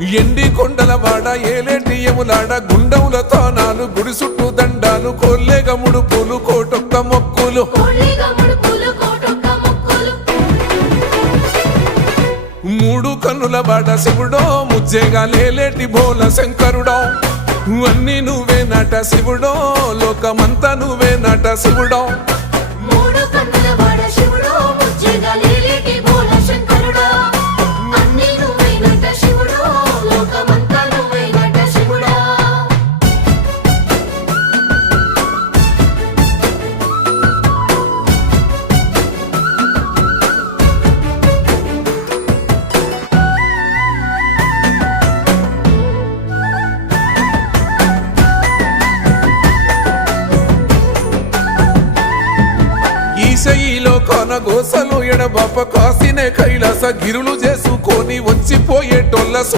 ఎండి కొండల వాడ ఏలేటి యములాడ గుండముల తానాలు గుడి చుట్టూ దండాలు కొల్లేగ ముడుపులు కోటొక్క మొక్కులు మూడు కన్నుల వాడ శివుడో ముజ్జేగా లేలేటి బోల శంకరుడో అన్ని నువ్వే నట శివుడో లోకమంతా నువ్వే నట శివుడో ఈశయిలో కొన గోసలు ఎడబాప కాసినే కైలాస గిరులు చేసుకొని వచ్చిపోయేటోళ్ళ